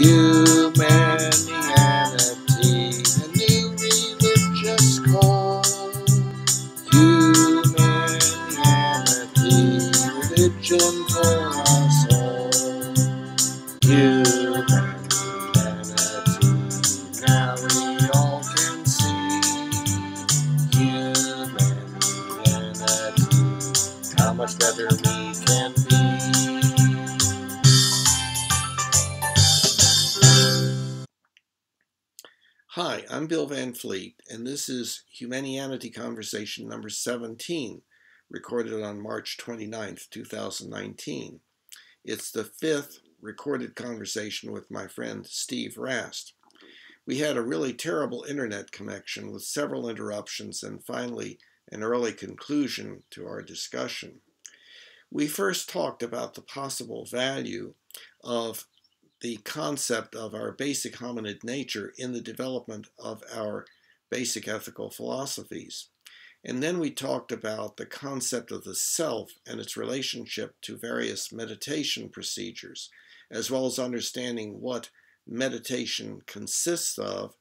Humanianity, a new religious call. Humanianity, religion for us all. Humanity, now we all can see. Humanity, how much better we can be. Hi, I'm Bill Van Fleet, and this is Humanianity Conversation number 17, recorded on March 29th, 2019. It's the fifth recorded conversation with my friend Steve Rast. We had a really terrible internet connection with several interruptions and finally an early conclusion to our discussion. We first talked about the possible value of the concept of our basic hominid nature in the development of our basic ethical philosophies. And then we talked about the concept of the self and its relationship to various meditation procedures, as well as understanding what meditation consists of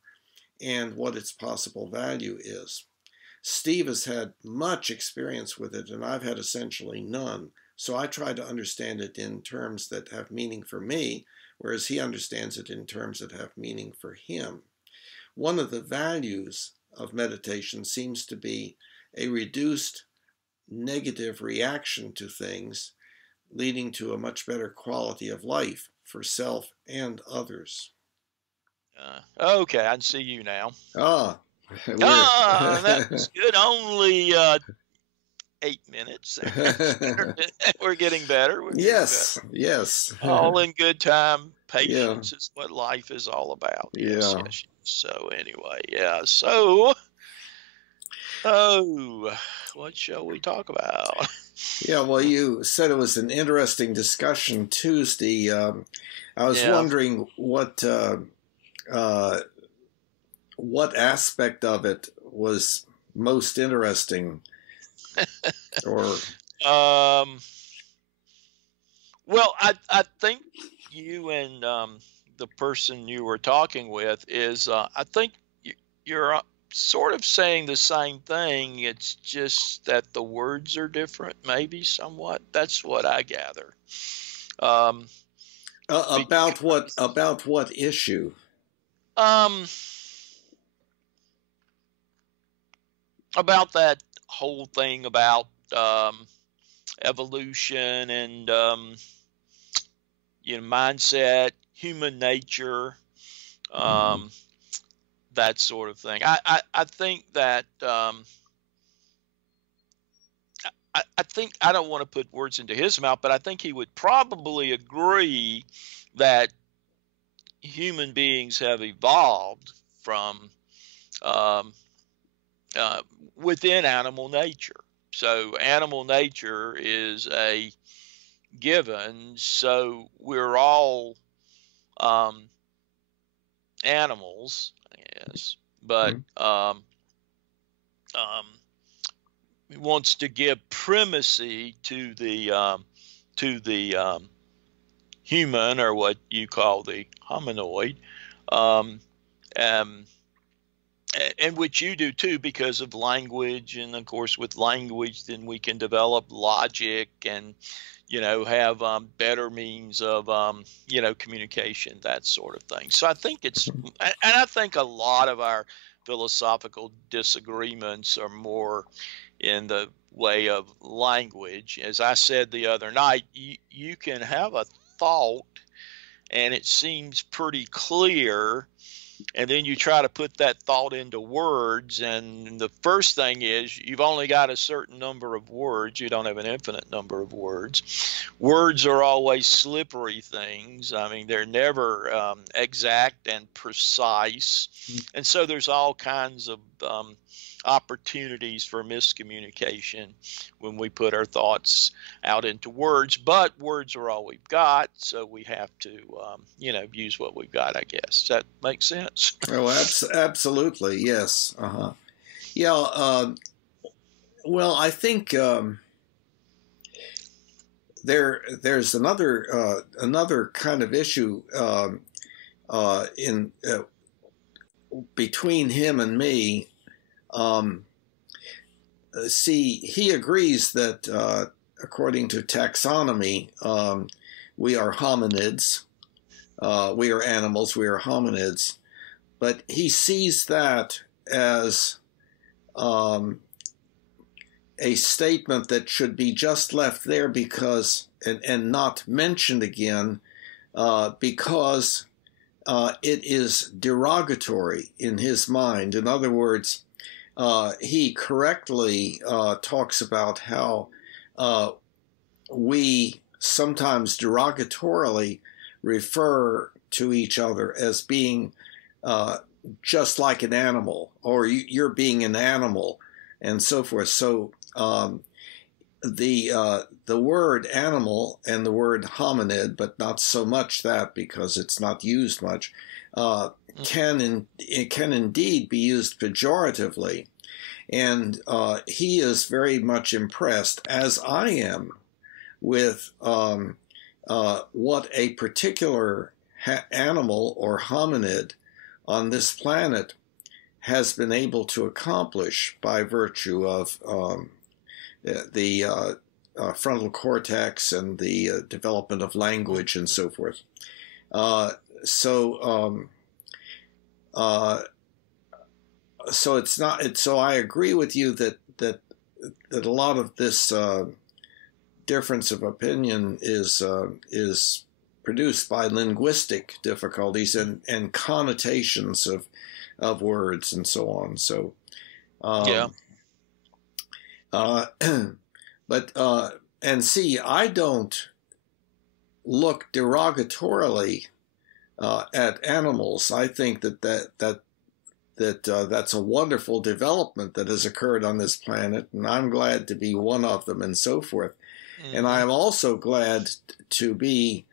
and what its possible value is. Steve has had much experience with it, and I've had essentially none, so I try to understand it in terms that have meaning for me, whereas he understands it in terms that have meaning for him. One of the values of meditation seems to be a reduced negative reaction to things, leading to a much better quality of life for self and others. Okay, I can see you now. That was good. Only 8 minutes. We're getting better. Yes. All in good time. Patience is what life is all about. Yes. So anyway, So, what shall we talk about? Yeah, well, you said it was an interesting discussion Tuesday. I was wondering what aspect of it was most interesting, or well, I think you and the person you were talking with is I think you're sort of saying the same thing. It's just that the words are different, maybe somewhat. That's what I gather. About what issue? About that whole thing about evolution and mindset, human nature, that sort of thing. I think that I think, I don't want to put words into his mouth, but I think he would probably agree that human beings have evolved from within animal nature. So animal nature is a given. So we're all animals, yes, but he wants to give primacy to the human, or what you call the hominoid, and which you do too, because of language. And of course, with language, then we can develop logic and have better means of communication, that sort of thing. So I think I think a lot of our philosophical disagreements are more in the way of language. As I said the other night, you can have a thought and it seems pretty clear, and then you try to put that thought into words, and the first thing is you've only got a certain number of words. You don't have an infinite number of words. Words are always slippery things. I mean, they're never exact and precise, and so there's all kinds of opportunities for miscommunication when we put our thoughts out into words. But words are all we've got, so we have to use what we've got, I guess. Does that make sense? Oh, absolutely, yes. Yeah. Well, I think there's another kind of issue in between him and me. See, he agrees that according to taxonomy, we are hominids. We are animals. We are hominids. But he sees that as a statement that should be just left there because and not mentioned again because it is derogatory in his mind. In other words, he correctly talks about how we sometimes derogatorily refer to each other as being just like an animal, or you're being an animal, and so forth. So the word animal and the word hominid, but not so much that because it's not used much, it can indeed be used pejoratively. And he is very much impressed, as I am, with what a particular animal or hominid on this planet has been able to accomplish by virtue of the frontal cortex and the development of language and so forth. So it's not. So I agree with you that a lot of this difference of opinion is produced by linguistic difficulties and connotations of words and so on. So but and see, I don't look derogatorily at animals. I think that's a wonderful development that has occurred on this planet, and I'm glad to be one of them and so forth. Mm-hmm. And I am also glad to be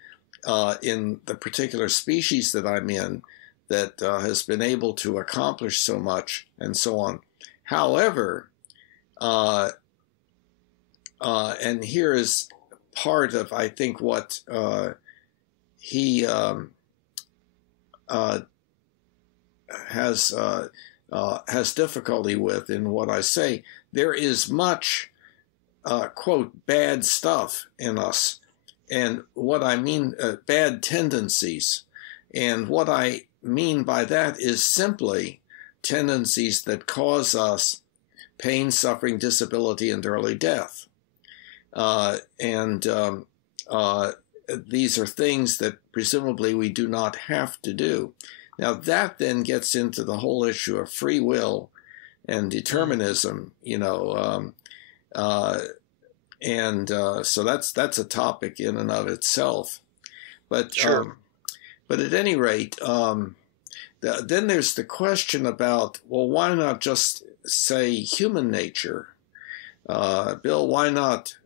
in the particular species that I'm in that has been able to accomplish so much and so on. However, and here is part of, I think, what he has difficulty with in what I say. There is much, quote, bad stuff in us. And what I mean, bad tendencies. And what I mean by that is simply tendencies that cause us pain, suffering, disability, and early death. These are things that presumably we do not have to do. Now that then gets into the whole issue of free will and determinism, so that's a topic in and of itself. But sure. But at any rate, then there's the question about, well, why not just say human nature? Bill, why not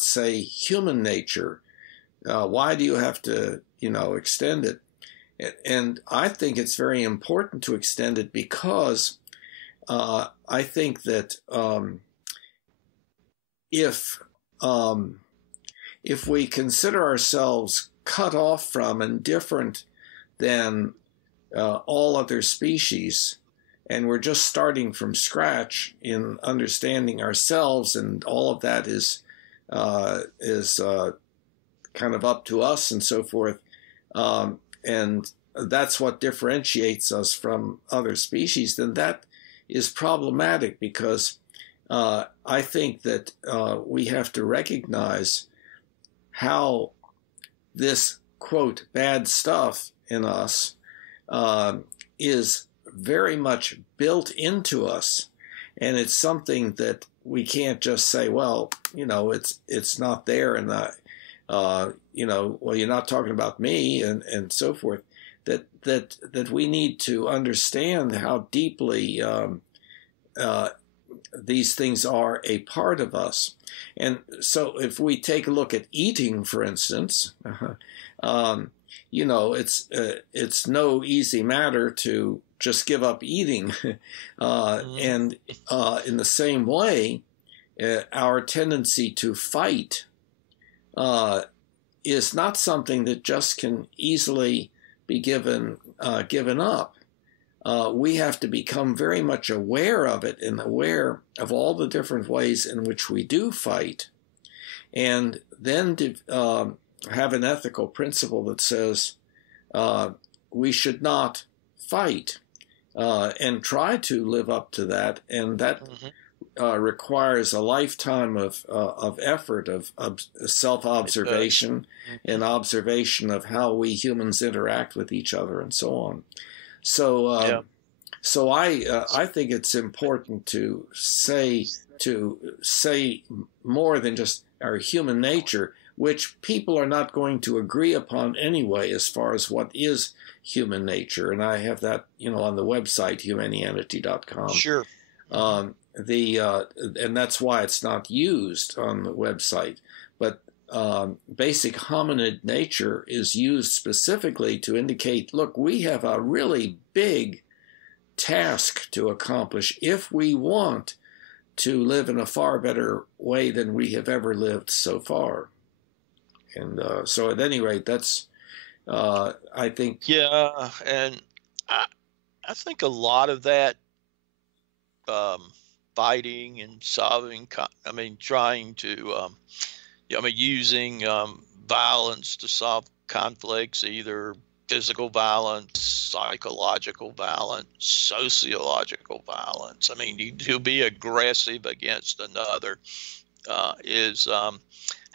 say human nature? Why do you have to, extend it? And I think it's very important to extend it because I think that if we consider ourselves cut off from and different than all other species, and we're just starting from scratch in understanding ourselves, and all of that is kind of up to us and so forth, and that's what differentiates us from other species, then that is problematic because I think that we have to recognize how this, quote, bad stuff in us is very much built into us. And it's something that we can't just say, well, it's not there. And, well, you're not talking about me and so forth. That we need to understand how deeply these things are a part of us. And so if we take a look at eating, for instance, it's no easy matter to just give up eating. And in the same way, our tendency to fight is not something that just can easily be given up. We have to become very much aware of it and aware of all the different ways in which we do fight, and then have an ethical principle that says we should not fight, and try to live up to that, and that requires a lifetime of effort, of self-observation, and observation of how we humans interact with each other, and so on. So, so I think it's important to say more than just our human nature, which people are not going to agree upon anyway, as far as what is human nature. And I have that, on the website, Humanianity.com. Sure. And that's why it's not used on the website. But basic hominid nature is used specifically to indicate, look, we have a really big task to accomplish if we want to live in a far better way than we have ever lived so far. And so at any rate, that's, I think... Yeah, and I think a lot of that fighting and solving, trying to, using violence to solve conflicts, either physical violence, psychological violence, sociological violence. To be aggressive against another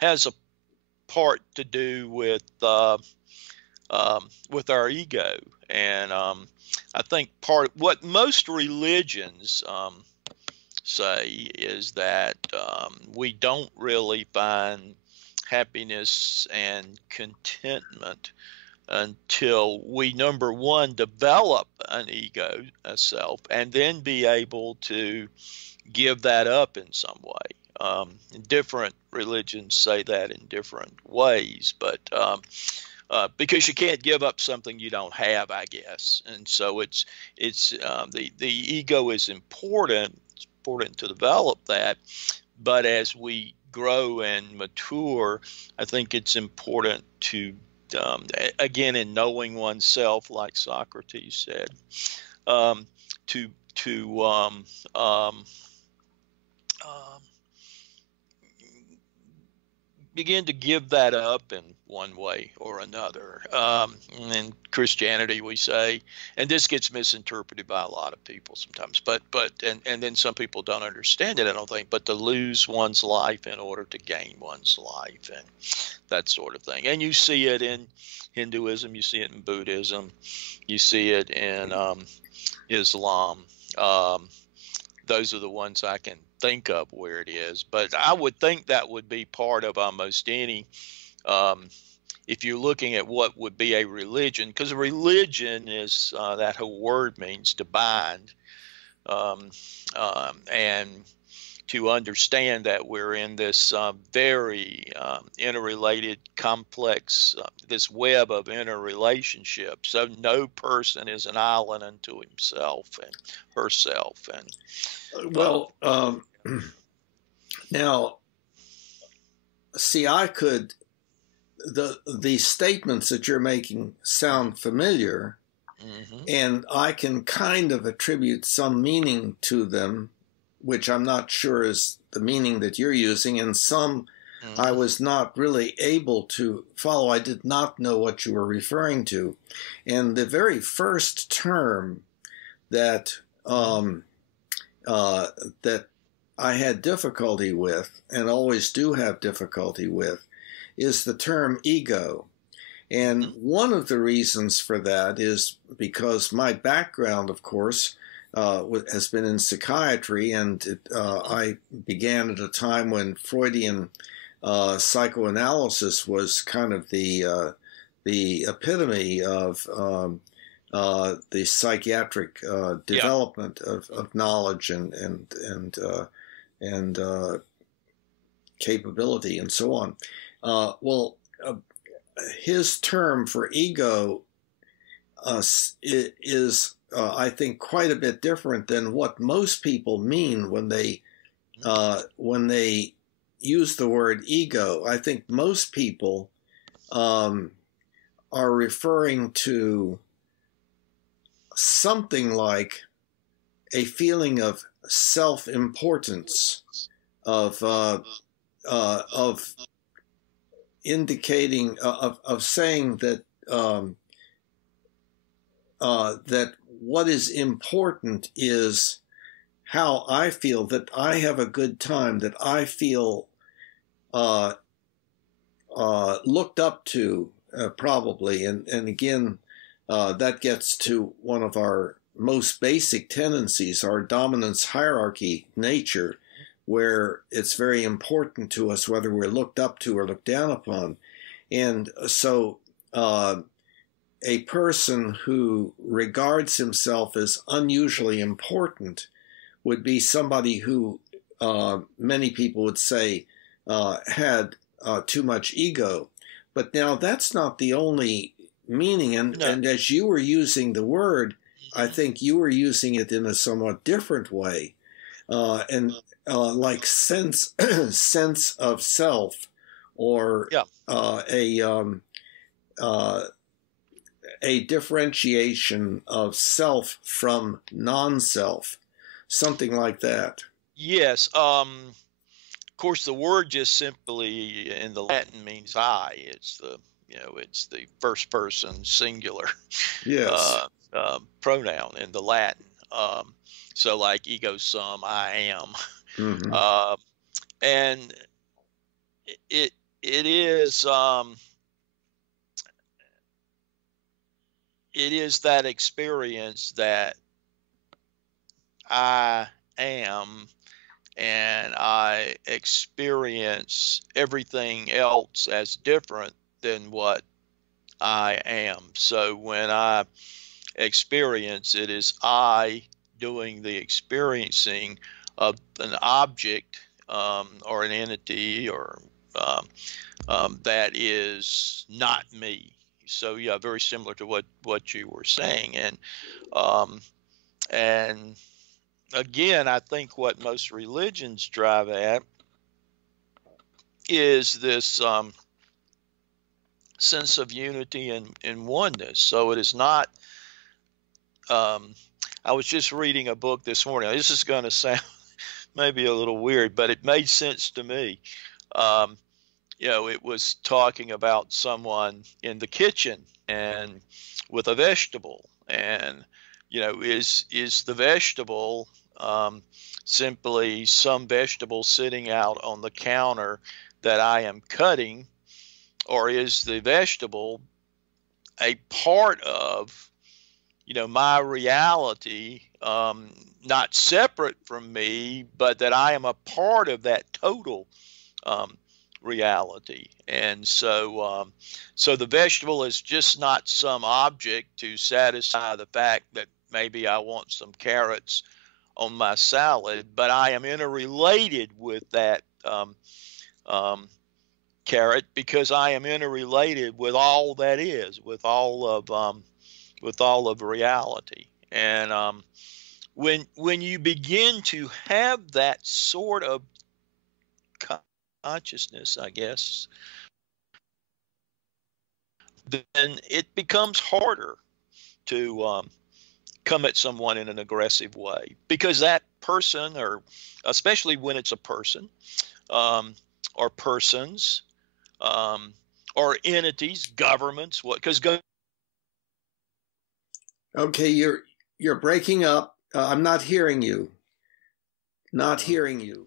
has a part to do with our ego, and I think what most religions say is that we don't really find happiness and contentment until we, number one, develop an ego, a self, and then be able to give that up in some way. Different religions say that in different ways, but because you can't give up something you don't have, I guess. And so it's the ego is important. It's important to develop that, but as we grow and mature, I think it's important to again, in knowing oneself, like Socrates said, to begin to give that up in one way or another. In Christianity, we say, and this gets misinterpreted by a lot of people sometimes, and then some people don't understand it, I don't think, but to lose one's life in order to gain one's life, and that sort of thing. And you see it in Hinduism, you see it in Buddhism, you see it in Islam. Those are the ones I can think of where it is, but I would think that would be part of almost any, if you're looking at what would be a religion, because a religion is, that whole word means to bind, and to understand that we're in this very interrelated, complex, this web of interrelationships. So no person is an island unto himself and herself. And well, now, see, the statements that you're making sound familiar, and I can kind of attribute some meaning to them, which I'm not sure is the meaning that you're using, and some I was not really able to follow. I did not know what you were referring to. And the very first term that that I had difficulty with, and always do have difficulty with, is the term ego. And one of the reasons for that is because my background, of course, has been in psychiatry, and I began at a time when Freudian psychoanalysis was kind of the epitome of the psychiatric development of knowledge and capability and so on. His term for ego is I think quite a bit different than what most people mean when they use the word ego. I think most people are referring to something like a feeling of self-importance, of indicating, of saying that that what is important is how I feel, that I have a good time, that I feel looked up to, probably. And again, that gets to one of our most basic tendencies, our dominance hierarchy nature, where it's very important to us whether we're looked up to or looked down upon. And so a person who regards himself as unusually important would be somebody who many people would say had too much ego. But now that's not the only meaning. And as you were using the word, I think you were using it in a somewhat different way. Like sense of self, or a differentiation of self from non-self, something like that. Yes. Of course, the word just simply in the Latin means I. It's the first person singular. Yes. Pronoun in the Latin. So like ego sum, I am. Mm-hmm. And it is that experience that I am, and I experience everything else as different than what I am. So when I experience, it is I doing the experiencing of an object or an entity or that is not me. So yeah, very similar to what you were saying, and again, I think what most religions drive at is this sense of unity and oneness. So it is not. I was just reading a book this morning. This is going to sound maybe a little weird, but it made sense to me. It was talking about someone in the kitchen and with a vegetable, and is the vegetable simply some vegetable sitting out on the counter that I am cutting, or is the vegetable a part of my reality, not separate from me, but that I am a part of that total reality. And so the vegetable is just not some object to satisfy the fact that maybe I want some carrots on my salad, but I am interrelated with that carrot because I am interrelated with all that is, with all of reality. And when you begin to have that sort of consciousness, I guess, then it becomes harder to come at someone in an aggressive way, because that person, or especially when it's a person, or persons, or entities, governments, because Okay, you're breaking up. I'm not hearing you. Not hearing you.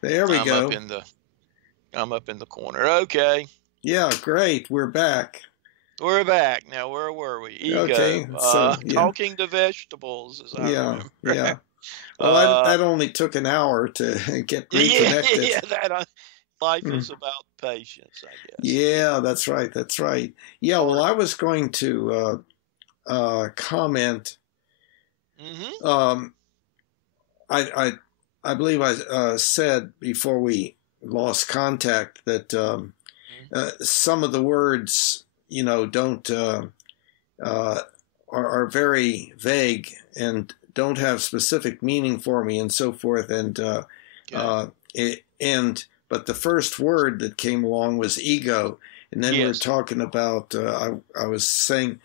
There we go. I'm up in the corner. Okay. Yeah, great. We're back. We're back. Now, where were we? Ego. Okay, so yeah. Talking to vegetables, as I remember. Yeah. Well, that only took an hour to get reconnected. Yeah, life is about patience, I guess. Yeah, that's right. Yeah, well, I was going to comment. Mm-hmm. I believe I said before we lost contact that some of the words, don't are very vague and don't have specific meaning for me and so forth. And but the first word that came along was ego, And then we're Yes. talking about, I was saying,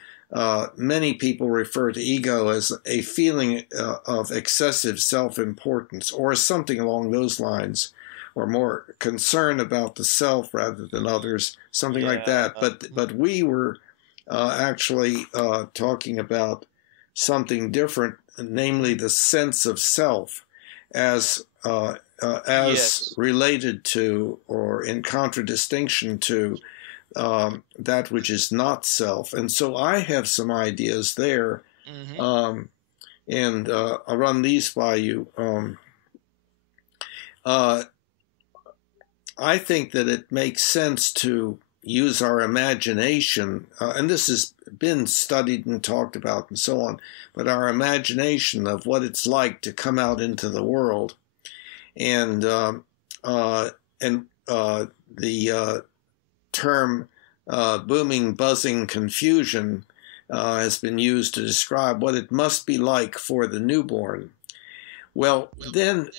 many people refer to ego as a feeling of excessive self-importance or something along those lines, or more concern about the self rather than others, something like that. But we were actually talking about something different, namely the sense of self as Yes. related to or in contradistinction to that which is not self. And so I have some ideas there, and I'll run these by you. I think that it makes sense to use our imagination, and this has been studied and talked about and so on, but our imagination of what it's like to come out into the world. And the term booming, buzzing confusion has been used to describe what it must be like for the newborn. Well, then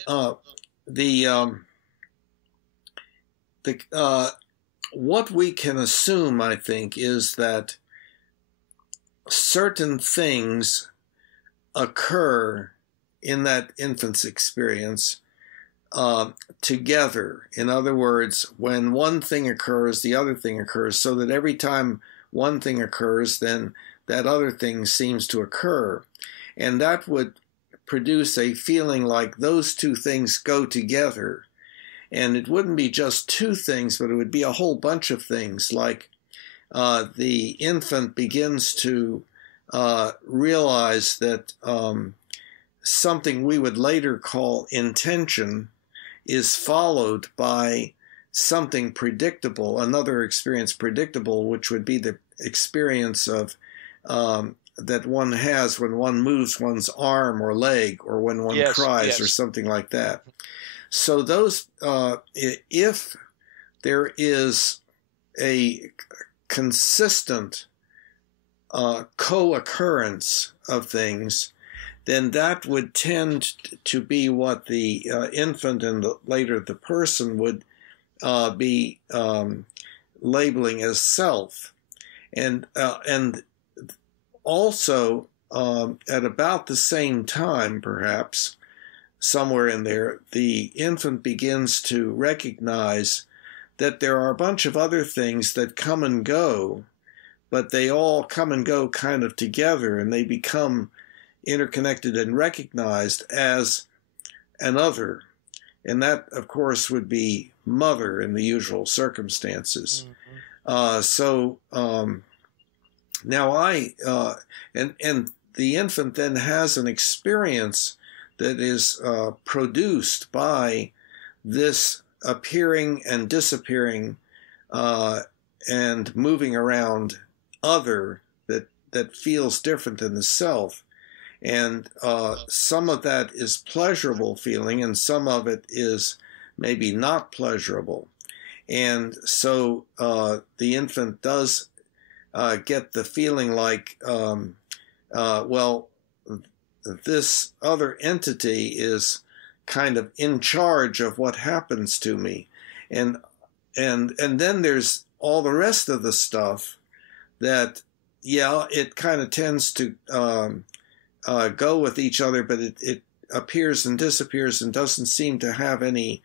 what we can assume, I think, is that certain things occur in that infant's experience together. In other words, when one thing occurs, the other thing occurs, so that every time one thing occurs, then that other thing seems to occur. And that would produce a feeling like those two things go together. And it wouldn't be just two things, but it would be a whole bunch of things, like the infant begins to realize that something we would later call intention is followed by something predictable, another experience predictable, which would be the experience of that one has when one moves one's arm or leg, or when one cries, or something like that. So those, if there is a consistent co-occurrence of things, then that would tend to be what the infant and later the person would be labeling as self. And also at about the same time, perhaps, somewhere in there, the infant begins to recognize that there are a bunch of other things that come and go, but they all come and go kind of together, and they become interconnected and recognized as an other. And that, of course, would be mother in the usual circumstances. Now and the infant then has an experience that is produced by this appearing and disappearing and moving around other that feels different than the self. And some of that is pleasurable feeling, and some of it is maybe not pleasurable. And so the infant does get the feeling like, well, this other entity is kind of in charge of what happens to me. And then there's all the rest of the stuff that, yeah, it kind of tends to go with each other, but it appears and disappears and doesn't seem to have any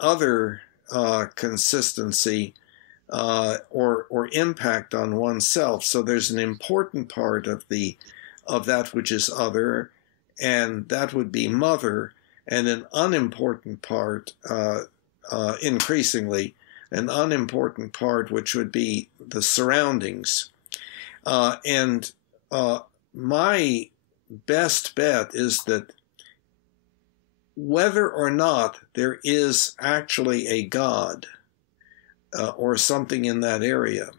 other consistency or impact on oneself. So there's an important part of that which is other, and that would be mother, and an unimportant part, increasingly, an unimportant part which would be the surroundings. And my best bet is that whether or not there is actually a God or something in that area,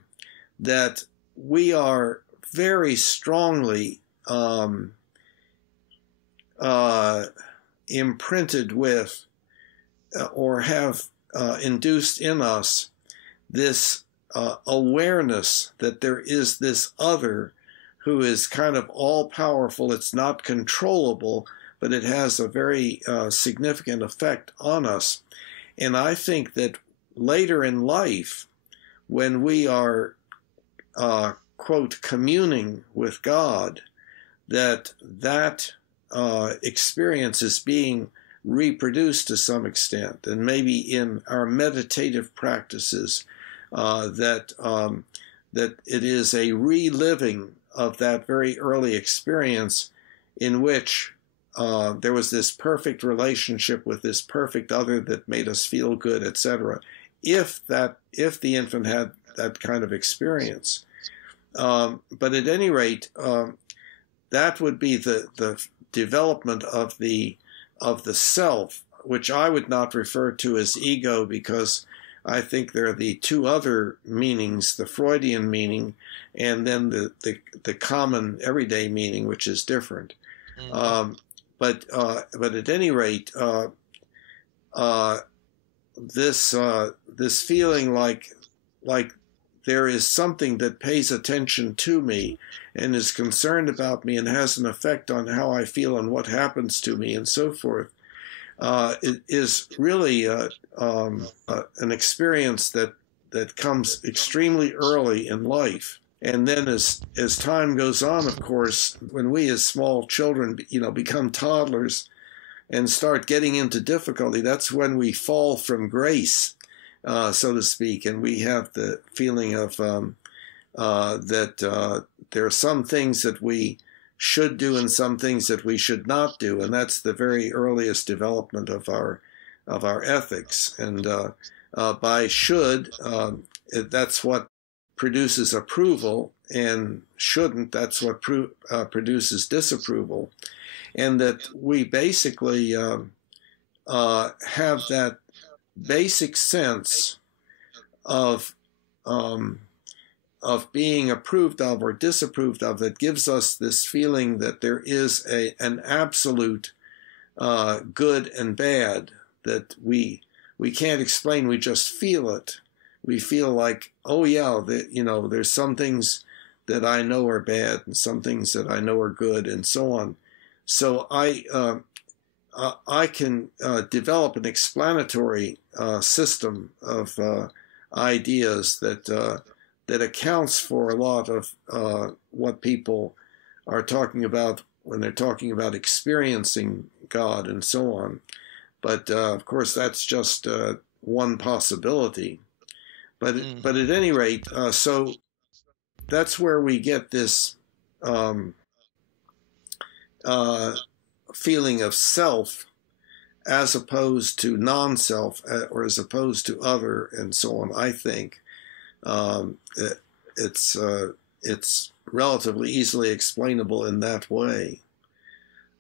that we are very strongly imprinted with or have induced in us this awareness that there is this other who is kind of all-powerful. It's not controllable, but it has a very significant effect on us. And I think that later in life, when we are, quote, communing with God, that experience is being reproduced to some extent, and maybe in our meditative practices, that it is a reliving of that very early experience in which there was this perfect relationship with this perfect other that made us feel good, etc. If the infant had that kind of experience, but at any rate, that would be the development of the self, which I would not refer to as ego, because I think there are the two other meanings, the Freudian meaning and then the common everyday meaning, which is different. Mm-hmm. But at any rate, this feeling like there is something that pays attention to me and is concerned about me and has an effect on how I feel and what happens to me and so forth, it is really an experience that comes extremely early in life. And then as time goes on, of course, when we as small children, become toddlers and start getting into difficulty, that's when we fall from grace, so to speak. And we have the feeling of that there are some things that we should do and some things that we should not do. And that's the very earliest development of our ethics. And by should, that's what produces approval, and shouldn't, that's what produces disapproval. And that we basically have that basic sense of being approved of or disapproved of that gives us this feeling that there is an absolute good and bad that we can't explain. We just feel it. We feel like, oh yeah, there's some things that I know are bad and some things that I know are good, and so on. So I can develop an explanatory system of ideas that accounts for a lot of what people are talking about when they're talking about experiencing God and so on. But of course, that's just one possibility. But at any rate, so that's where we get this feeling of self as opposed to non-self, or as opposed to other, and so on. I think it's relatively easily explainable in that way.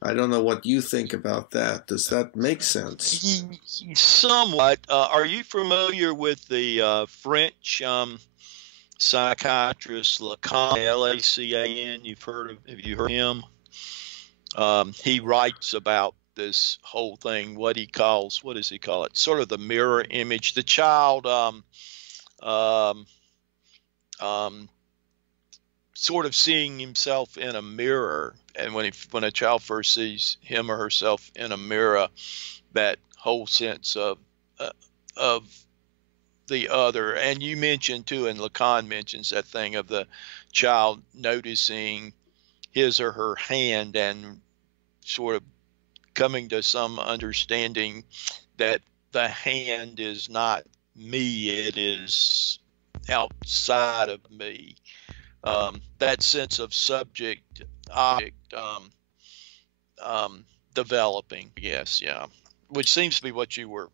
I don't know what you think about that. Does that make sense? Somewhat. Are you familiar with the French psychiatrist Lacan, Lacan? Have you heard him? He writes about this whole thing, what does he call it? Sort of the mirror image. The child sort of seeing himself in a mirror, and when a child first sees him or herself in a mirror, that whole sense of the other. And you mentioned too, and Lacan mentions that thing of the child noticing his or her hand and sort of coming to some understanding that the hand is not me, it is outside of me. That sense of subject object developing, yes, yeah, which seems to be what you were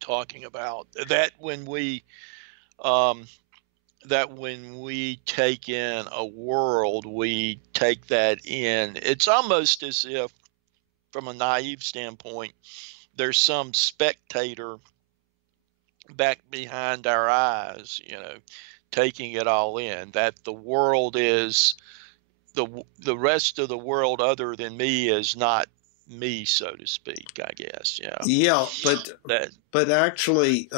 talking about. That when we take in a world, we take that in. It's almost as if, from a naive standpoint, there's some spectator back behind our eyes, taking it all in, that the world is the rest of the world other than me is not me, so to speak, I guess. Yeah, but actually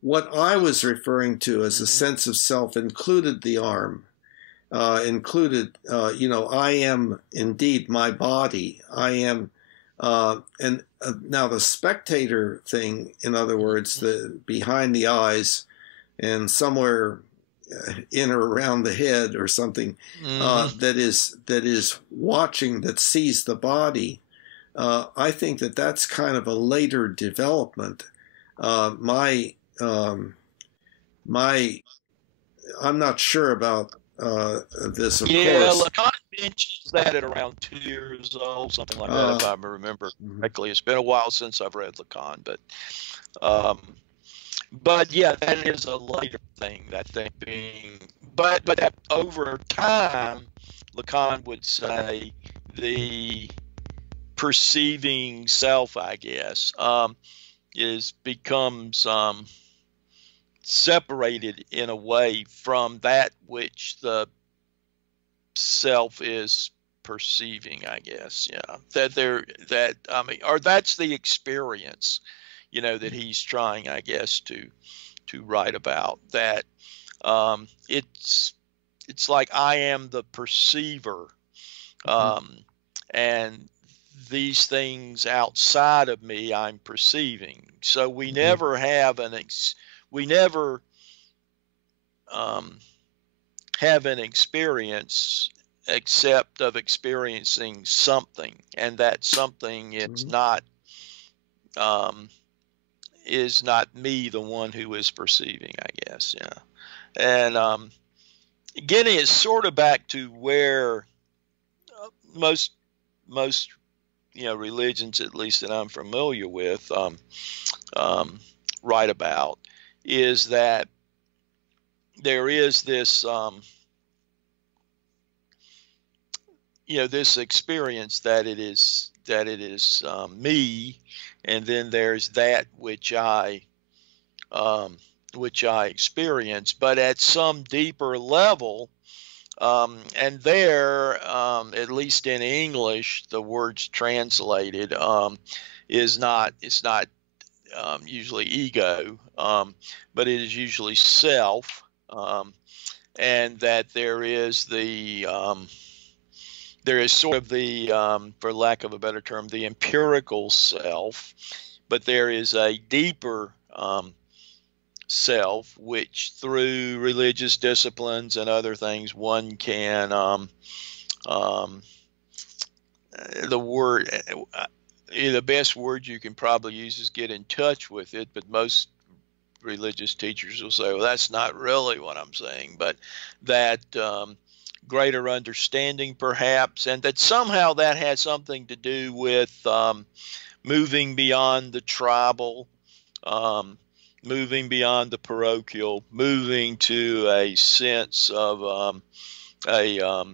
what I was referring to as a sense of self included the arm, I am indeed my body. I am And now the spectator thing, in other words, the behind the eyes and somewhere in or around the head or something, that is watching, that sees the body. I think that that's kind of a later development. I'm not sure about this, of course. Lacan mentions that at around 2 years old, something like that, if I remember correctly. It's been a while since I've read Lacan, but yeah, that is a later thing. That thing being, but that over time, Lacan would say the perceiving self, I guess, becomes separated in a way from that which the self is perceiving, I guess. Yeah, or that's the experience, that he's trying, I guess, to write about. That it's like I am the perceiver, and these things outside of me I'm perceiving. So we never have have an experience except of experiencing something, and that something is not me, the one who is perceiving, I guess. Yeah. And getting it sort of back to where most religions, at least that I'm familiar with, write about, is that there is this this experience that it is me, and then there's that which I experience, but at some deeper level. And there, at least in English, the words translated it's not usually ego, but it is usually self, and that there is sort of the, for lack of a better term, the empirical self, but there is a deeper self, which through religious disciplines and other things one can the best word you can probably use is get in touch with it, but most religious teachers will say, well, that's not really what I'm saying, but that greater understanding perhaps, and that somehow that has something to do with moving beyond the tribal, moving beyond the parochial, moving to a sense of a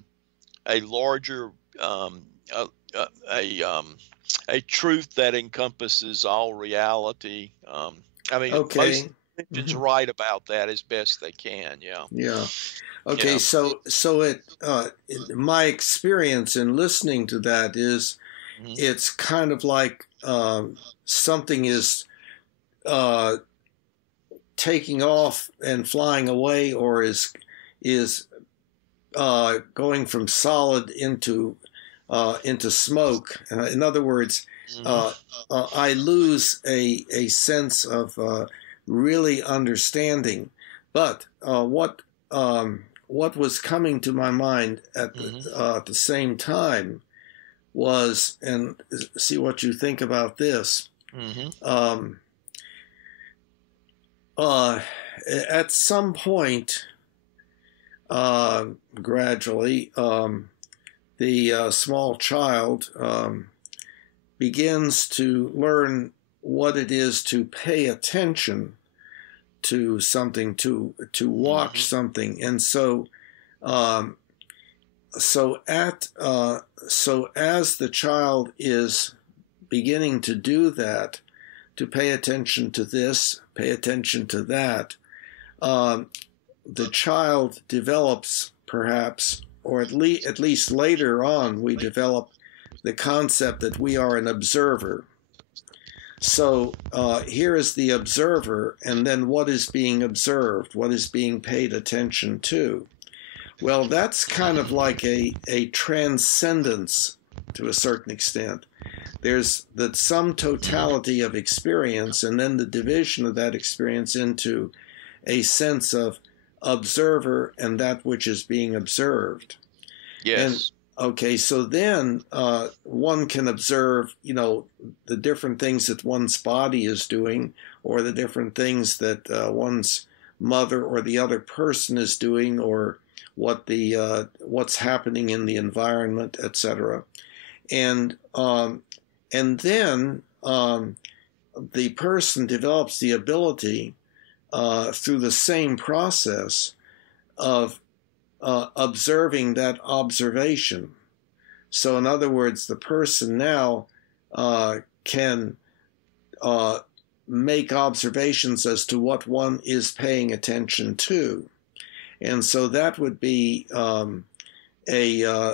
larger, a truth that encompasses all reality. Most religions write about that as best they can. Yeah. Yeah. Okay. So my experience in listening to that is, it's kind of like something is taking off and flying away, or is going from solid into smoke. In other words, I lose a sense of really understanding. But what was coming to my mind at the same time was, and see what you think about this. At some point, gradually, the small child begins to learn what it is to pay attention to something, to watch something, and so as the child is beginning to do that, to pay attention to this, pay attention to that, the child develops, perhaps, or at least later on, we develop the concept that we are an observer. So here is the observer, and then what is being observed? What is being paid attention to? Well, that's kind of like a transcendence to a certain extent. there's the sum totality of experience, and then the division of that experience into a sense of observer and that which is being observed. Yes. And okay, so then one can observe, the different things that one's body is doing, or the different things that one's mother or the other person is doing, or what's happening in the environment, etc. And then the person develops the ability through the same process of observing that observation. So in other words, the person now can make observations as to what one is paying attention to. And so that would be the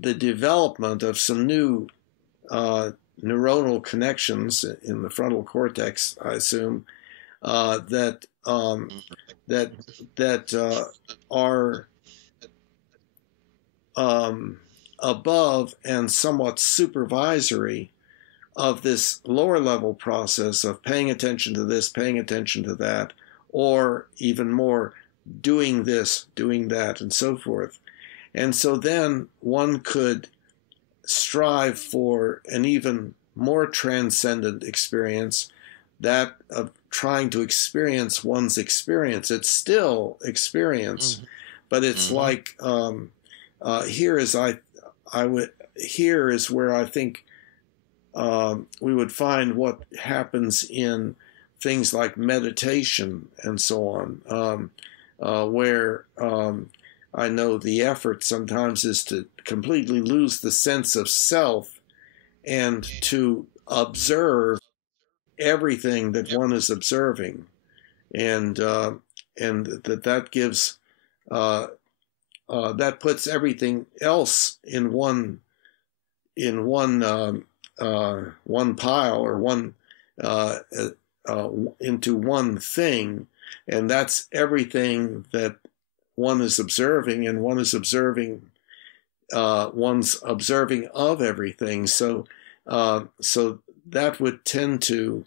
development of some new neuronal connections in the frontal cortex, I assume, that are above and somewhat supervisory of this lower level process of paying attention to this, paying attention to that, or even more, doing this, doing that, and so forth. And so then one could strive for an even more transcendent experience, that of trying to experience one's experience. It's still experience, but it's like here is where I think we would find what happens in things like meditation and so on, where I know the effort sometimes is to completely lose the sense of self and to observe everything that one is observing, and that gives that puts everything else in one pile, or one into one thing, and that's everything that one is observing, and one is observing one's observing of everything. So that would tend to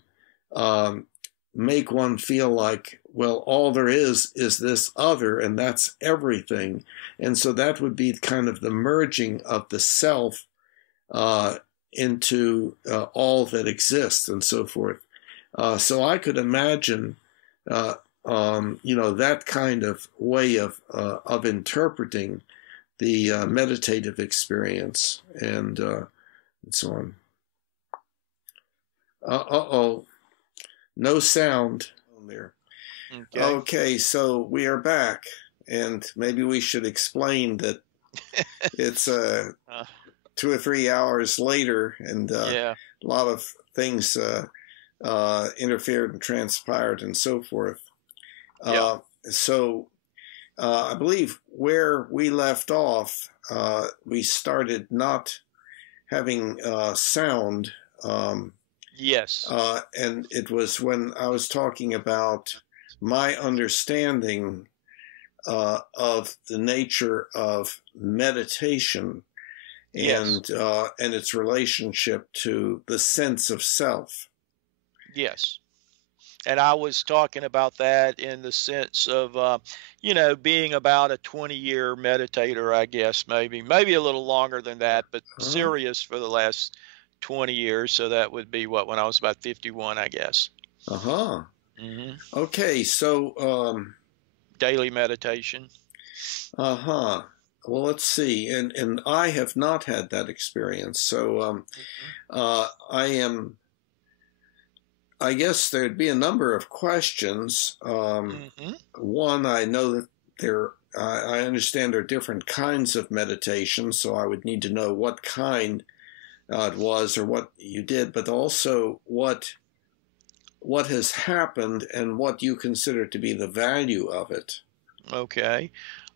make one feel like, well, all there is this other, and that's everything. And so that would be kind of the merging of the self into all that exists, and so forth. So I could imagine, that kind of way of interpreting the meditative experience, and so on. No sound there. Okay, so we are back, and maybe we should explain that it's 2 or 3 hours later, and a lot of things interfered and transpired and so forth. So I believe where we left off, we started not having sound. Yes. And it was when I was talking about my understanding of the nature of meditation, and its relationship to the sense of self. Yes. And I was talking about that in the sense of, being about a 20-year meditator, I guess, maybe a little longer than that, but serious for the last 20 years. So that would be when I was about 51, I guess. Okay, so daily meditation. Well, let's see. And I have not had that experience. So I guess there'd be a number of questions. One, I know that I understand there are different kinds of meditation, so I would need to know what kind it was, or what you did, but also what has happened and what you consider to be the value of it. Okay.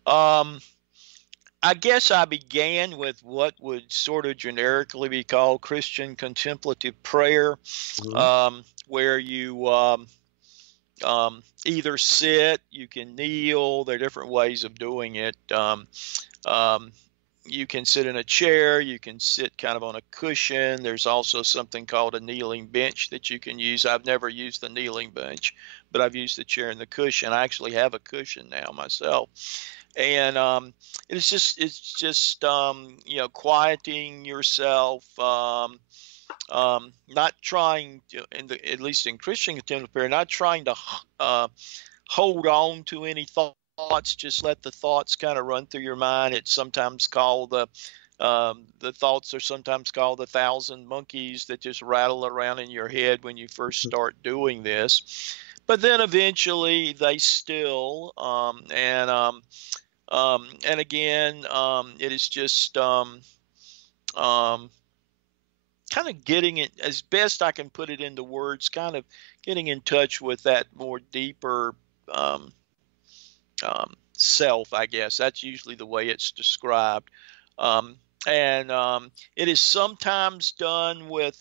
I guess I began with what would sort of generically be called Christian contemplative prayer, where you either sit, you can kneel. There are different ways of doing it. you can sit in a chair, you can sit kind of on a cushion. There's also something called a kneeling bench that you can use. I've never used the kneeling bench, but I've used the chair and the cushion. I actually have a cushion now myself. And you know, quieting yourself, not trying to, at least in Christian contemplative prayer, not trying to hold on to any thoughts. Just let the thoughts kind of run through your mind. It's sometimes called the thoughts are sometimes called the thousand monkeys that just rattle around in your head when you first start doing this. But then eventually they still, and again, it is just kind of getting it, as best I can put it into words, kind of getting in touch with that more deeper self, I guess. That's usually the way it's described. And it is sometimes done with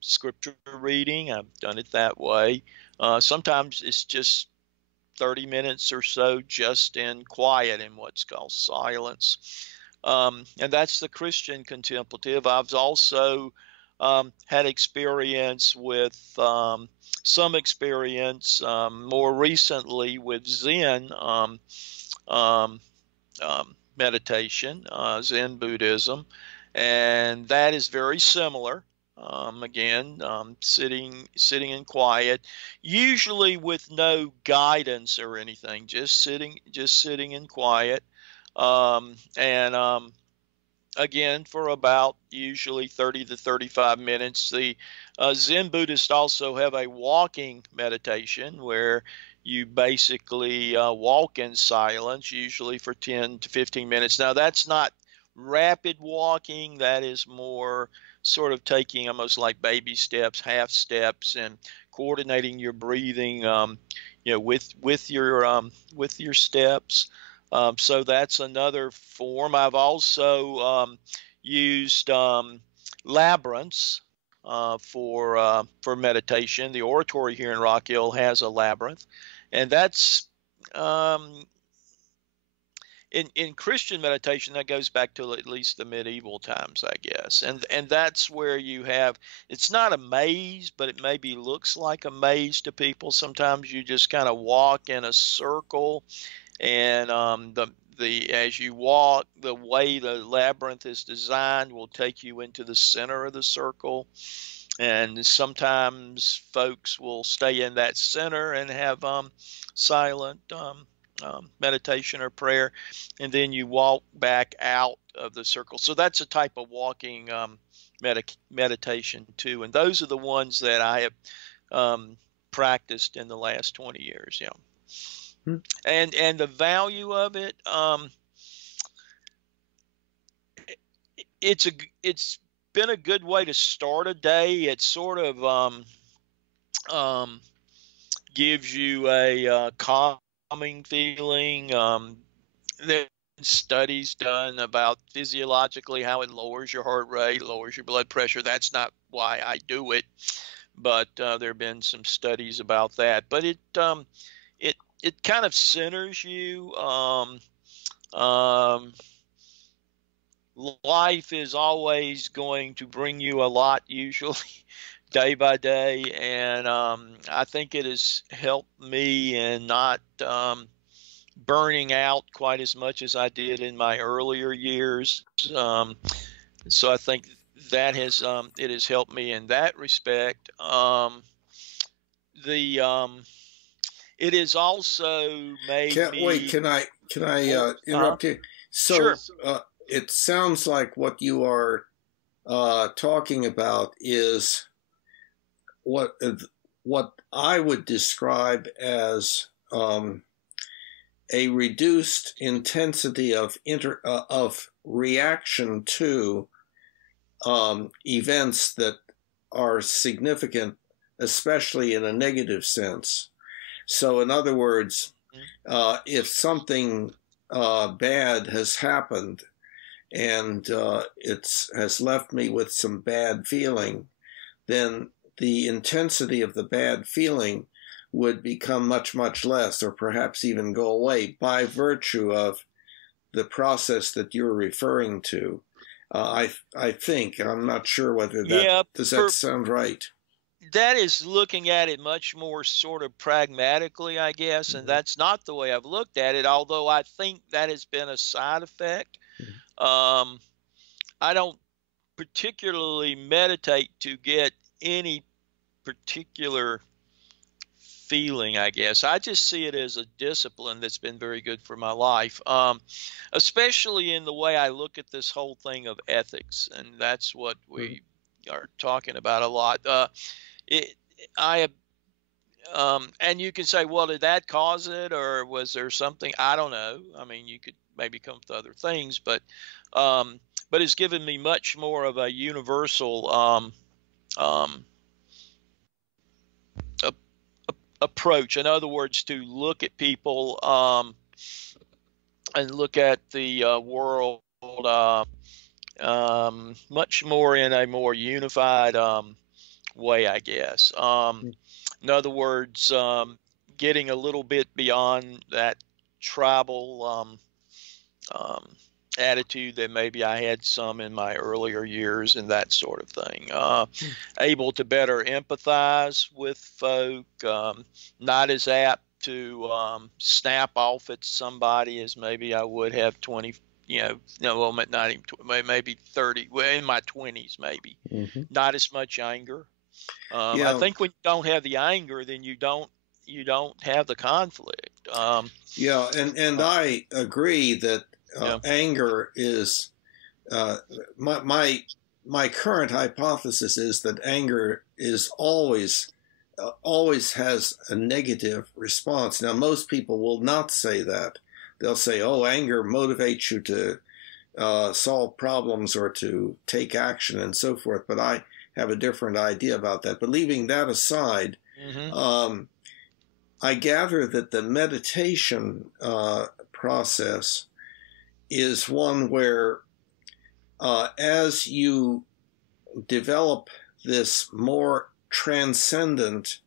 scripture reading. I've done it that way. Sometimes it's just 30 minutes or so just in quiet, in what's called silence. And that's the Christian contemplative. I've also had experience with some experience more recently with Zen meditation, Zen Buddhism, and that is very similar. Again, sitting in quiet, usually with no guidance or anything, just sitting in quiet, and again for about usually 30 to 35 minutes. The Zen Buddhists also have a walking meditation where you basically walk in silence, usually for 10 to 15 minutes. Now, that's not rapid walking. That is more sort of taking almost like baby steps, half steps, and coordinating your breathing, you know, with your steps. So that's another form. I've also used labyrinths for meditation. The oratory here in Rock Hill has a labyrinth, and that's in Christian meditation, that goes back to at least the medieval times, I guess. And that's where you have, it's not a maze, but it maybe looks like a maze to people. Sometimes you just kind of walk in a circle, and the as you walk, the way the labyrinth is designed will take you into the center of the circle. And sometimes folks will stay in that center and have silent meditation or prayer, and then you walk back out of the circle. So that's a type of walking meditation too, and those are the ones that I have practiced in the last 20 years. Yeah. And the value of it, it's been a good way to start a day. It sort of gives you a calming feeling. There's studies done about physiologically how it lowers your heart rate, lowers your blood pressure. That's not why I do it, but there have been some studies about that. But it kind of centers you. Life is always going to bring you a lot, usually day by day, and I think it has helped me in not burning out quite as much as I did in my earlier years. So I think that has it has helped me in that respect. It has also made me. Wait, can I interrupt you? So sure. It sounds like what you are talking about is what I would describe as a reduced intensity of reaction to events that are significant, especially in a negative sense. So, in other words, if something bad has happened and it has left me with some bad feeling, then the intensity of the bad feeling would become much, much less, or perhaps even go away by virtue of the process that you're referring to. I think, I'm not sure whether Yeah, does that sound right? that is looking at it much more sort of pragmatically, I guess, and Mm-hmm. that's not the way I've looked at it, although I think that has been a side effect. Um, I don't particularly meditate to get any particular feeling, I guess. I just see it as a discipline that's been very good for my life, especially in the way I look at this whole thing of ethics, and that's what we are talking about a lot. It, I have, and you can say, well, did that cause it, or was there something? I don't know. I mean, you could maybe come to other things, but it's given me much more of a universal um, a, approach. In other words, to look at people and look at the world much more in a more unified way, I guess. In other words, getting a little bit beyond that tribal um, attitude that maybe I had some in my earlier years and that sort of thing. Able to better empathize with folk, not as apt to snap off at somebody as maybe I would have 20, no, well, not even 20, maybe 30, well, in my 20s, maybe. Mm-hmm. Not as much anger. I Yeah. think when you don't have the anger, then you don't have the conflict. Yeah, and I agree that Yeah. anger is my current hypothesis is that anger is always has a negative response. Now, most people will not say that. They'll say, "Oh, anger motivates you to solve problems or to take action and so forth." But I have a different idea about that. But leaving that aside, I gather that the meditation process is one where as you develop this more transcendent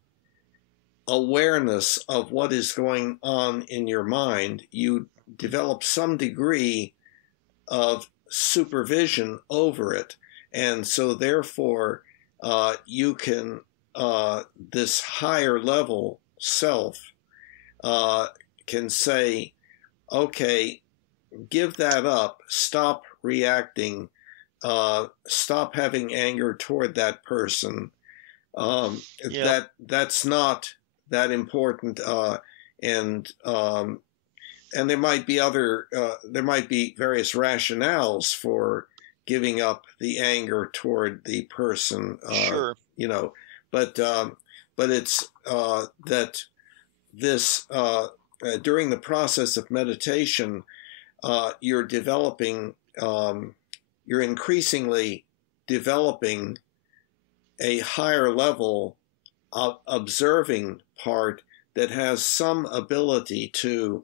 awareness of what is going on in your mind, you develop some degree of supervision over it. And so therefore, you can, this higher level self can say, okay, give that up, stop reacting, stop having anger toward that person. That's not that important, and there might be there might be various rationales for giving up the anger toward the person. Sure. But it's that this during the process of meditation, you're increasingly developing a higher level of observing part that has some ability to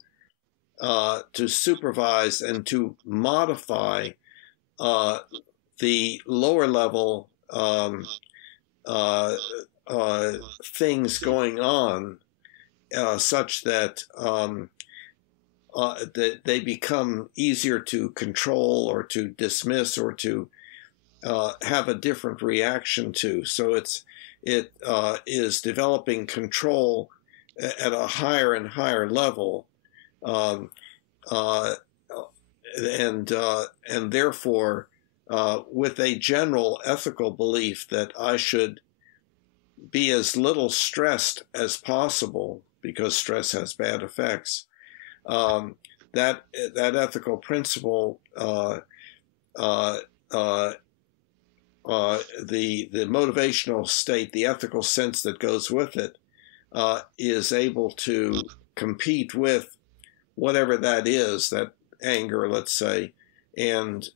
supervise and to modify the lower level things going on, such that that they become easier to control or to dismiss or to have a different reaction to. So it is developing control at a higher and higher level, and therefore, with a general ethical belief that I should be as little stressed as possible, because stress has bad effects. That ethical principle, the motivational state, the ethical sense that goes with it, is able to compete with whatever that is, that anger, let's say, and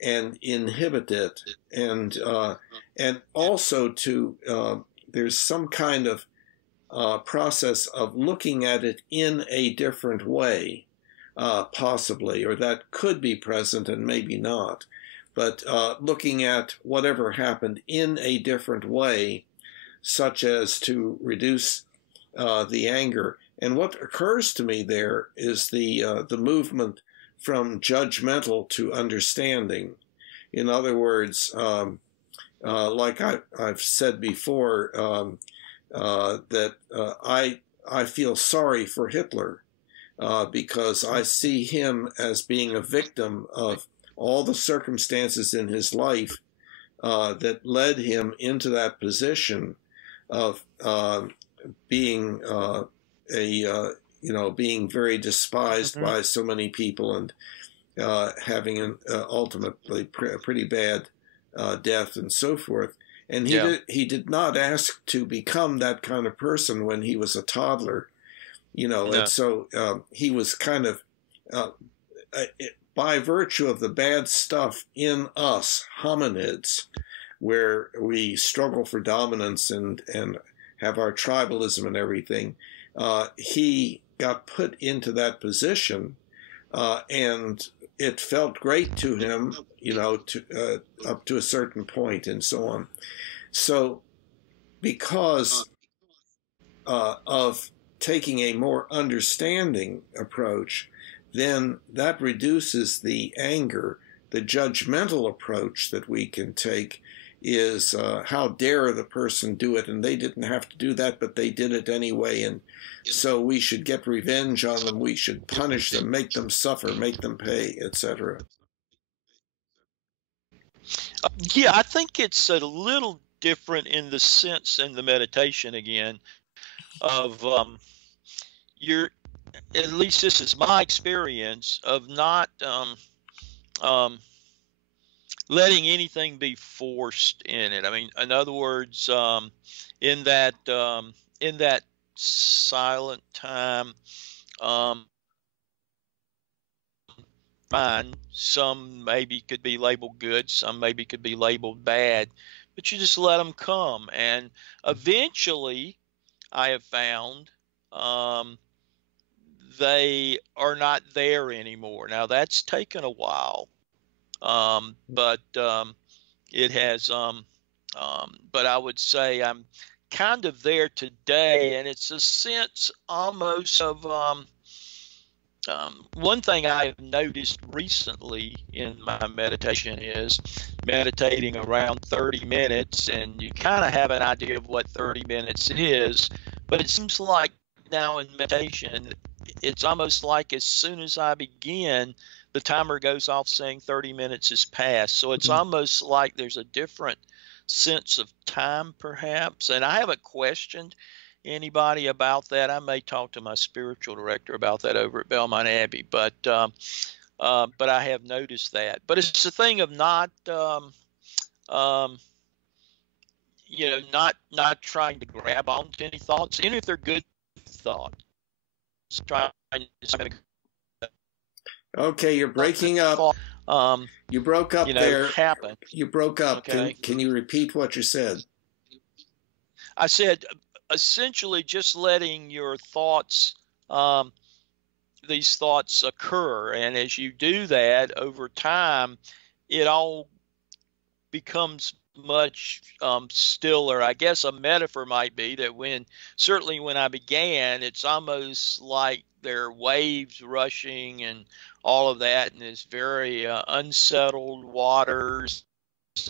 inhibit it, and also to there's some kind of process of looking at it in a different way, possibly, or that could be present and maybe not. But looking at whatever happened in a different way, such as to reduce the anger. And what occurs to me there is the movement from judgmental to understanding. In other words, like I've said before, that I feel sorry for Hitler because I see him as being a victim of all the circumstances in his life that led him into that position of being being very despised by so many people and having an ultimately pretty bad death and so forth. And he did not ask to become that kind of person when he was a toddler, no. And so he was kind of, by virtue of the bad stuff in us, hominids, where we struggle for dominance and have our tribalism and everything, he got put into that position, and it felt great to him, up to a certain point and so on. So because of taking a more understanding approach, then that reduces the anger. The judgmental approach that we can take is how dare the person do it, and they didn't have to do that, but they did it anyway, and so we should get revenge on them, we should punish them, make them suffer, make them pay, etc. Yeah, I think it's a little different in the sense in the meditation again of you're, at least this is my experience of not letting anything be forced in it. I mean, in other words, in that silent time, fine. Some maybe could be labeled good, some maybe could be labeled bad, but you just let them come. And eventually, I have found they are not there anymore. Now, that's taken a while, but it has. But I would say I'm kind of there today, and it's a sense almost of one thing I've noticed recently in my meditation is meditating around 30 minutes, and you kind of have an idea of what 30 minutes is, but it seems like now in meditation, it's almost like as soon as I begin, the timer goes off saying 30 minutes has passed. So it's almost like there's a different sense of time, perhaps. And I haven't questioned anybody about that. I may talk to my spiritual director about that over at Belmont Abbey, but I have noticed that. But it's a thing of not, not trying to grab onto any thoughts, even if they're good thoughts. Trying to. Okay, you're breaking up. You broke up there. Happen. You broke up. Okay. Can you repeat what you said? I said essentially just letting your thoughts, these thoughts occur, and as you do that over time, it all becomes much stiller. I guess a metaphor might be that certainly when I began, it's almost like there are waves rushing and all of that, and it's very unsettled waters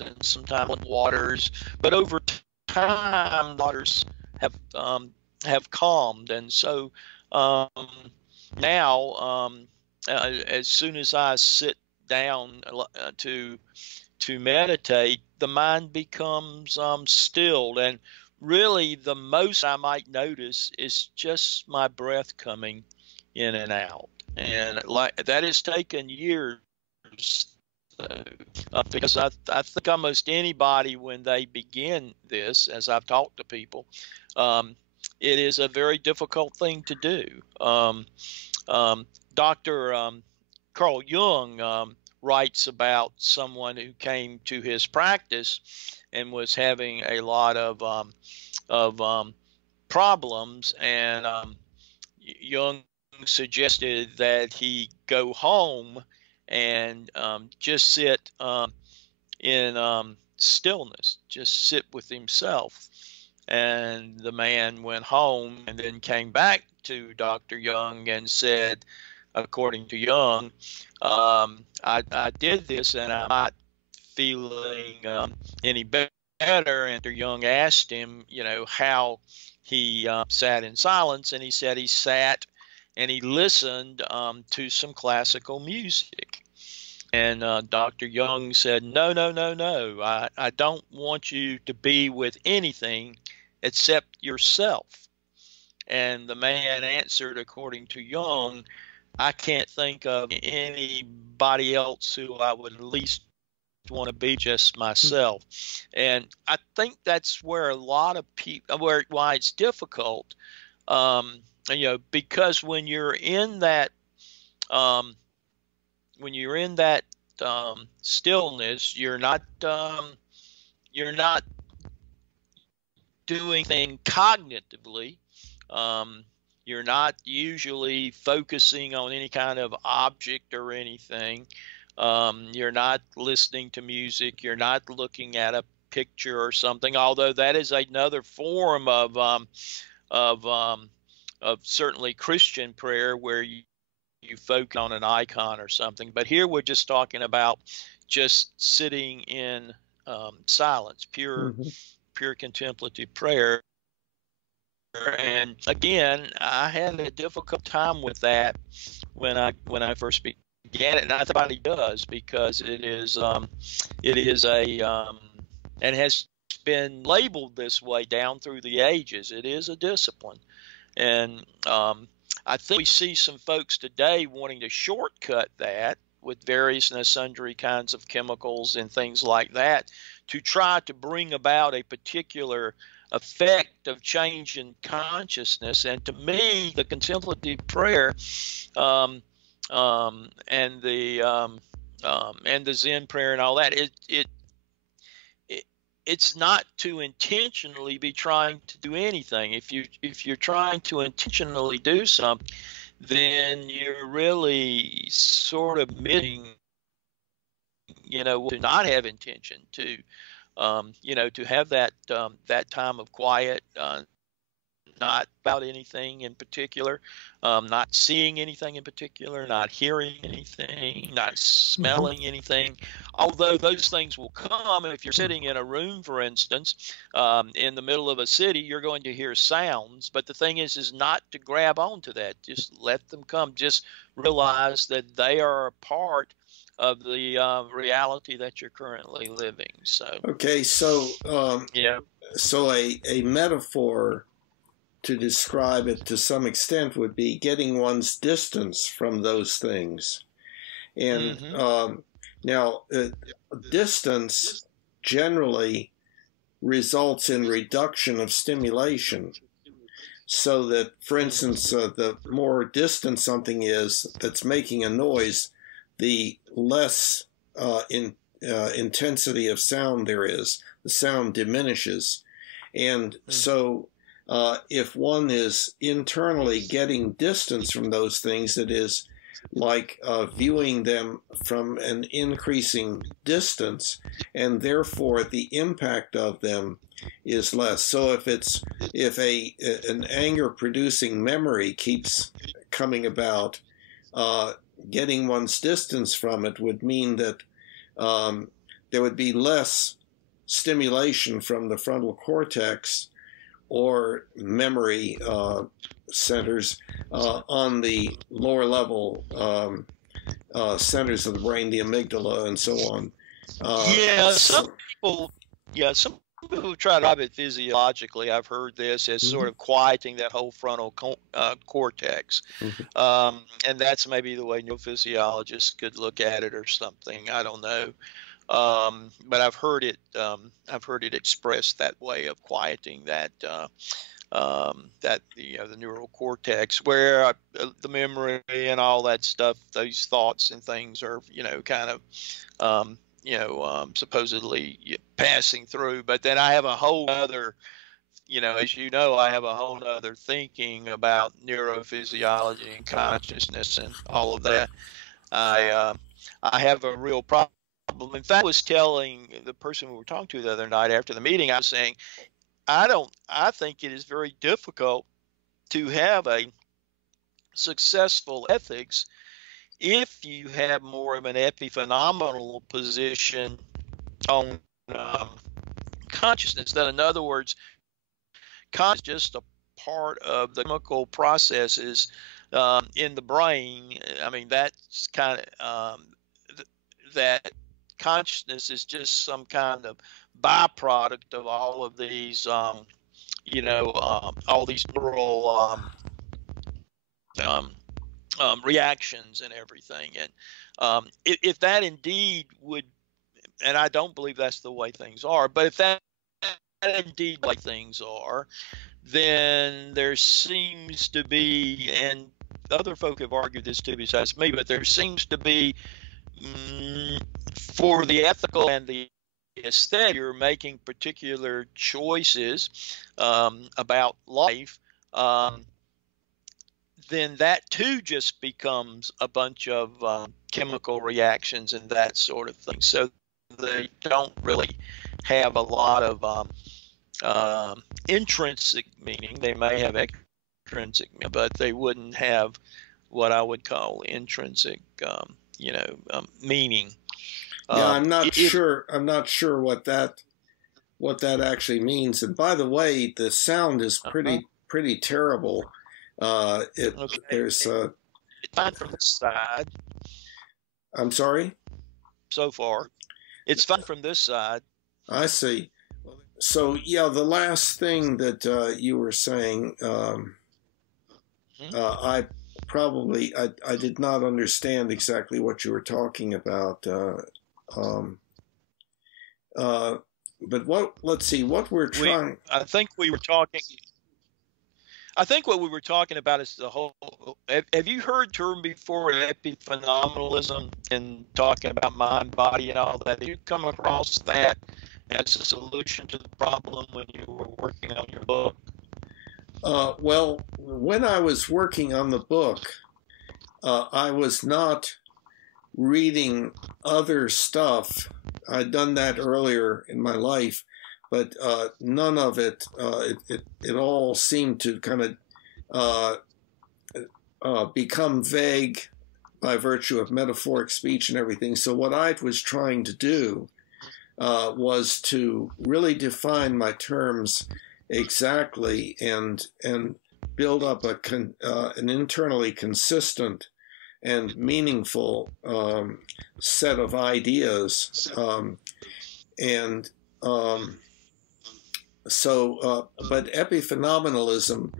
and sometimes waters, but over time waters have calmed, and so now as soon as I sit down to meditate, the mind becomes stilled, and really the most I might notice is just my breath coming in and out, and like that has taken years. Because I think almost anybody, when they begin this, as I've talked to people, it is a very difficult thing to do. Dr. Carl Jung writes about someone who came to his practice and was having a lot of problems, and Jung suggested that he go home and just sit in stillness, just sit with himself. And the man went home and then came back to Dr. Young and said, according to Young, I did this and I'm not feeling any better. And Dr. Young asked him, how he sat in silence, and he said he sat and he listened to some classical music. And Dr. Young said, no, no, no, no. I don't want you to be with anything except yourself. And the man answered, according to Young, I can't think of anybody else who I would at least want to be, just myself. And I think that's where a lot of people, why it's difficult, because when you're in that, stillness, you're not doing things cognitively. You're not usually focusing on any kind of object or anything. You're not listening to music. You're not looking at a picture or something. Although that is another form of certainly Christian prayer, where you focus on an icon or something. But here we're just talking about just sitting in silence, pure contemplative prayer. And again, I had a difficult time with that when I first began it, and I thought he does, because it is and has been labeled this way down through the ages. It is a discipline, and I think we see some folks today wanting to shortcut that with various and sundry kinds of chemicals and things like that to try to bring about a particular effect of change in consciousness. And to me, the contemplative prayer and the Zen prayer and all that, it's not to intentionally be trying to do anything. If you're trying to intentionally do something, then you're really sort of missing, to not have intention, to have that time of quiet, not about anything in particular, not seeing anything in particular, not hearing anything, not smelling anything. Although those things will come if you're sitting in a room, for instance, in the middle of a city, you're going to hear sounds. But the thing is not to grab onto that. Just let them come. Just realize that they are a part of the reality that you're currently living. So okay, so yeah. So a metaphor to describe it to some extent would be getting one's distance from those things. And now, distance generally results in reduction of stimulation. So that, for instance, the more distant something is that's making a noise, the less intensity of sound there is. The sound diminishes. And so if one is internally getting distance from those things, it is like viewing them from an increasing distance, and therefore the impact of them is less. So if an anger producing memory keeps coming about, getting one's distance from it would mean that there would be less stimulation from the frontal cortex or memory centers on the lower level centers of the brain, the amygdala, and so on. Some people try to describe it physiologically. I've heard this as sort of quieting that whole frontal cortex. And that's maybe the way neurophysiologists could look at it or something. I don't know. But I've heard it expressed that way, of quieting that the neural cortex, where the memory and all that stuff, those thoughts and things are kind of supposedly passing through. But then I have a whole other, as I have a whole other thinking about neurophysiology and consciousness and all of that. I have a real problem. In fact, I was telling the person we were talking to the other night after the meeting, I was saying, I think it is very difficult to have a successful ethics if you have more of an epiphenomenal position on um, consciousness. That, in other words, consciousness is just a part of the chemical processes in the brain. I mean, that's kind of that consciousness is just some kind of byproduct of all of these, all these neural um, reactions and everything. And if that indeed would, and I don't believe that's the way things are, but if that indeed the way things are, then there seems to be, and other folk have argued this too besides me, but there seems to be, for the ethical and the aesthetic, you're making particular choices about life, then that too just becomes a bunch of chemical reactions and that sort of thing. So they don't really have a lot of intrinsic meaning. They may have extrinsic, but they wouldn't have what I would call intrinsic, meaning. Yeah, I'm not sure. I'm not sure what that actually means. And by the way, the sound is pretty terrible. Okay. There's it's fine from this side. I'm sorry? So far. It's fine from this side. I see. So, yeah, the last thing that you were saying, I did not understand exactly what you were talking about. But let's see, what we're trying. I think what we were talking about is the whole. Have you heard term before epiphenomenalism and talking about mind, body, and all that? Did you come across that as a solution to the problem when you were working on your book? Well, when I was working on the book, I was not reading other stuff. I'd done that earlier in my life, but none of it. It all seemed to kind of become vague by virtue of metaphoric speech and everything. So what I was trying to do was to really define my terms exactly and build up an internally consistent and meaningful set of ideas. But epiphenomenalism,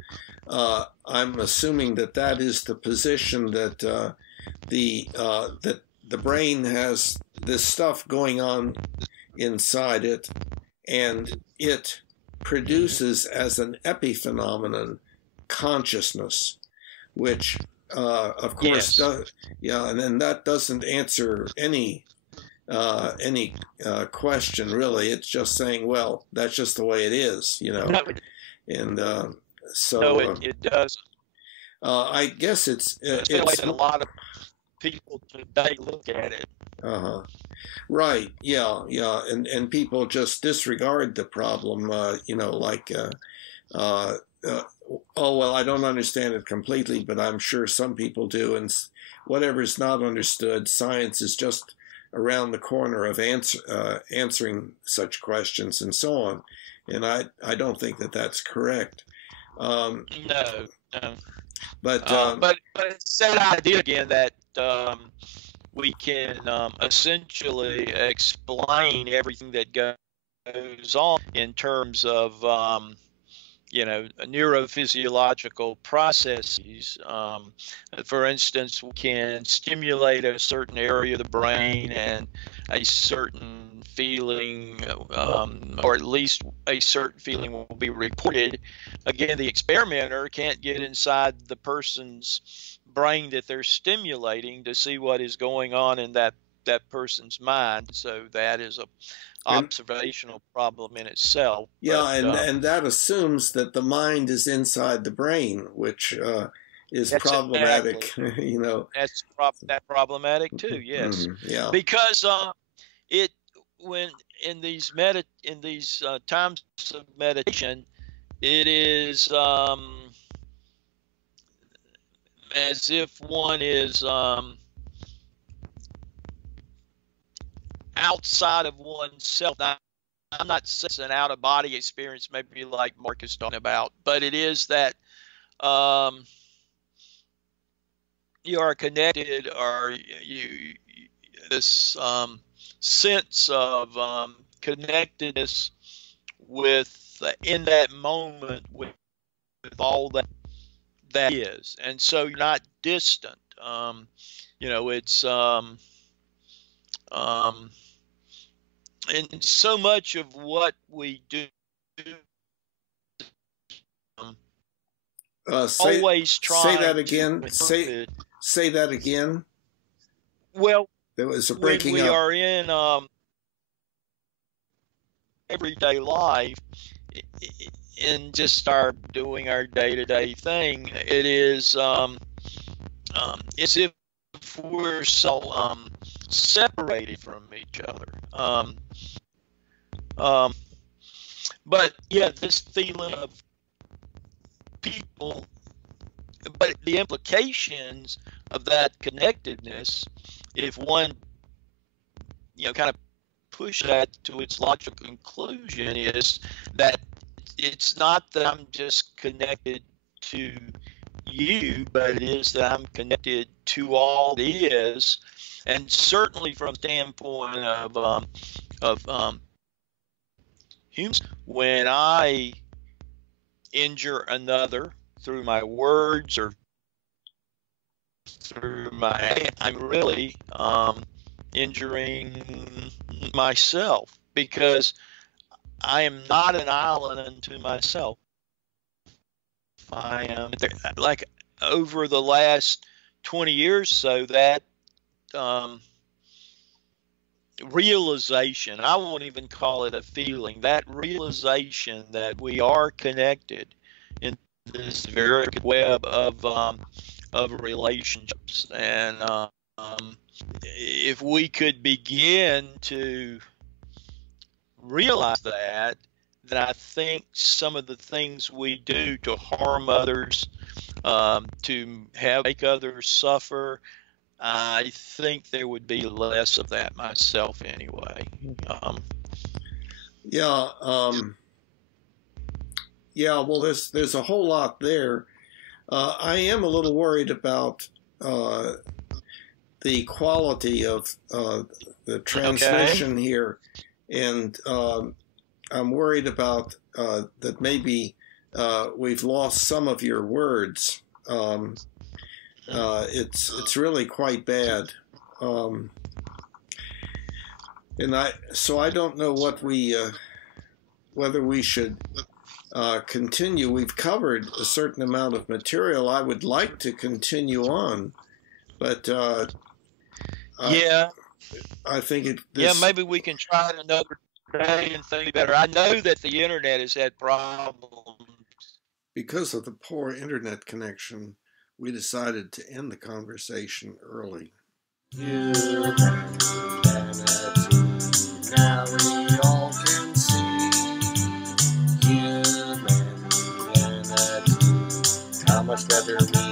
I'm assuming that is the position that that the brain has this stuff going on inside it, and it produces as an epiphenomenon consciousness, which of course does, and then that doesn't answer any question really. It's just saying, well, that's just the way it is, and so no, it doesn't. I guess it's the way that a lot of people today look at it. Right. Yeah. And people just disregard the problem. Oh, well, I don't understand it completely, but I'm sure some people do. And whatever's not understood, science is just around the corner of answering such questions and so on. And I don't think that that's correct. No. But it's that idea again that we can essentially explain everything that goes on in terms of neurophysiological processes. For instance, we can stimulate a certain area of the brain and a certain feeling, or at least a certain feeling will be reported. Again, the experimenter can't get inside the person's brain that they're stimulating to see what is going on in that person's mind. So that is a observational problem in itself. Yeah, and that assumes that the mind is inside the brain, which is problematic. Exactly. That's problematic too. Yes. Yeah. Because when in these times of meditation, it is as if one is outside of oneself. Now, I'm not saying it's an out-of-body experience, maybe like Mark is talking about, but it is that you are connected, or you this sense of connectedness with in that moment with all that is, and so you're not distant. It's and so much of what we do always trying say that again. Say that again. Well, there was a breaking when we up. are in everyday life, in just doing our day-to-day thing, it is as if we're so separated from each other. But yeah, this feeling of people, but the implications of that connectedness, if one, kind of push that to its logical conclusion, is that it's not that I'm just connected to you, but it is that I'm connected to all that is, and certainly from the standpoint of humans, when I injure another through my words or through I'm really injuring myself, because I am not an island unto myself. I am, like, over the last 20 years, so that realization, I won't even call it a feeling, that realization that we are connected in this very web of relationships, and if we could begin to realize that, then I think some of the things we do to harm others, to make others suffer, I think there would be less of that myself anyway. Yeah. Well, there's a whole lot there. I am a little worried about the quality of the transmission here, and I'm worried about that maybe we've lost some of your words. It's really quite bad, and I don't know what whether we should continue. We've covered a certain amount of material. I would like to continue on, but I think maybe we can try it another day and think better. I know that the internet has had problems because of the poor internet connection. We decided to end the conversation early. Humanity, now we all can see. Humanity, how much better we